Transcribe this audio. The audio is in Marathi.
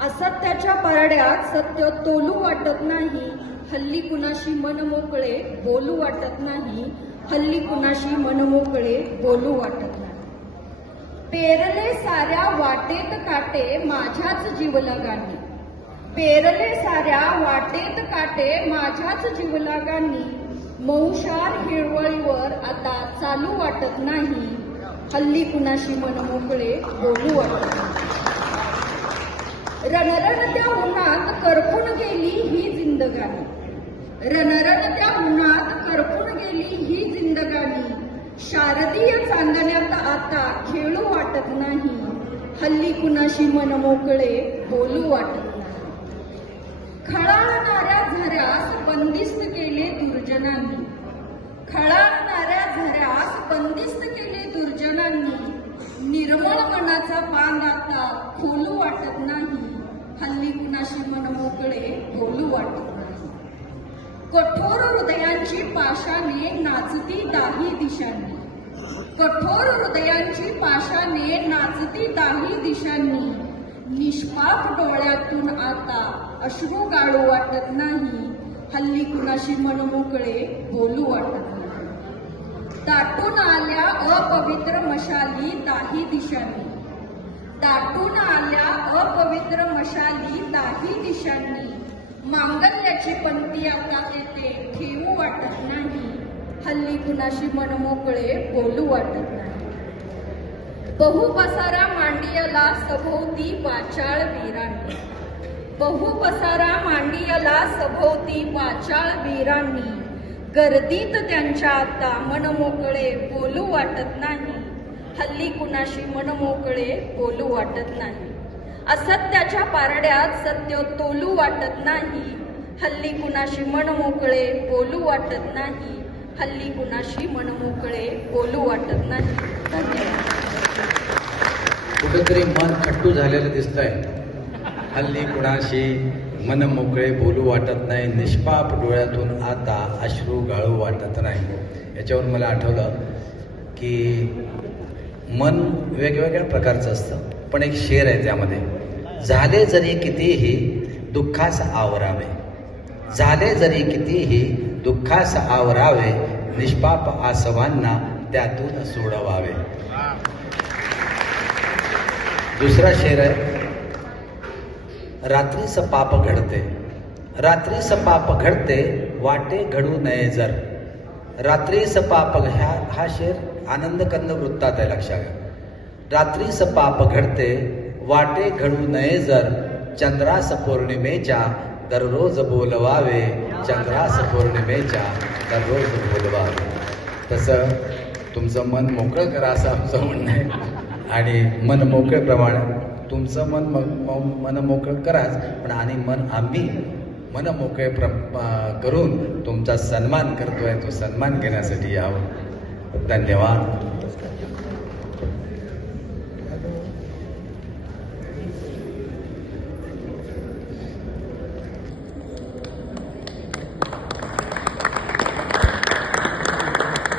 असत्याच्या परड्यात सत्य तोलू वाटत नाही, हल्ली कुणाशी मन मोकळे बोलू वाटत नाही, हल्ली कुणाशी मन मोकळे बोलू वाटत नाही. पेरले साऱ्या वाटेत काटे माझ्याच जीवलागांनी, पेरले साऱ्या वाटेत काटे माझ्याच जीवलागांनी, मौशार हिरवळीवर आता चालू वाटत नाही, हल्ली कुणाशी मन मोकळे बोलू वाटत नाही. रणरण त्या उन्हात करपून गेली ही जिंदगानी, रणरण त्या उन्हात करपून गेली ही जिंदगानी, शारदीय चांदण्यात आता खेळू वाटत नाही, हल्ली कुणाशी मन मोकळे बोलू वाटत नाही. खळाळणाऱ्या झऱ्यास बंदिस्त केले दुर्जनांनी, खळाळणाऱ्या झऱ्यास बंदिस्त केले दुर्जनांनी, निर्मळ मनाचा बांध आता खोलू वाटत नाही, हल्ली कुणाशी मन मोकळे बोलू वाटत नाही. कठोर हृदयांची पाशाने नाचती दाही दिशांनी, कठोर हृदयांची पाशाने नाचती दाही दिशांनी, निष्पाप डोळ्यातून आता अश्रू गाळू वाटत नाही, हल्ली कुणाशी मन मोकळे बोलू वाटत नाही. दाटून आल्या अपवित्र मशाली दाही दिशांनी, दाटून आल्या अपवित्र मशाली दाही दिशांनी, मांगल्याची पंक्ती आता येते ठेवू वाटत नाही, हल्ली कुणाशी मन मोकळे बोलू वाटत नाही. बहुपसारा मांडियला सभोवती पाचाळ वीरांनी, बहुपसारा मांडियला सभोवती पाचाळ वीरांनी, गर्दीत त्यांच्या आता मन मोकळे बोलू वाटत नाही, हल्ली कुणाशी मन मोकळे बोलू वाटत नाही. असत्याच्या पारड्यात सत्य तोलू वाटत नाही, हल्ली कुणाशी मन मोकळे बोलू वाटत नाही, हल्ली कुणाशी मन मोकळे बोलू वाटत नाही. धन्यवाद. कुठेतरी मन खट्टू झालेलं दिसतंय. हल्ली कुणाशी मन मोकळे बोलू वाटत नाही, निष्पाप डोळ्यातून आता अश्रू गाळू वाटत नाही. याच्यावर मला आठवलं की मन वेगवेगळ्या प्रकारचं असतं, पण एक शेर आहे त्यामध्ये, झाले जरी कितीही दुःखास आवरावे, झाले जरी कितीही दुःखास आवरावे, निष्पाप आसवांना त्यातून सोडवावे. दुसरा शेर आहे, रात्रीस पाप घडते, रात्रीस पाप घडते वाटे घडू नये जर, रात्रीस पाप, हा शेर आनंद कंद वृत्तात आहे, लक्षात घ्या. रात्रीस पाप घडते वाटे घडू नये जर, चंद्रास पौर्णिमेच्या दररोज बोलवावे, चंद्रास पौर्णिमेच्या दररोज बोलवावे. तसं तुमचं मन मोकळं करा असं आमचं म्हणणं आहे. आणि मन मोकळेप्रमाणे तुमचं मन मोकळं कराच, पण आणि आम्ही मन मोकळे करून तुमचा सन्मान करतोय, तो सन्मान घेण्यासाठी यावं. धन्यवाद.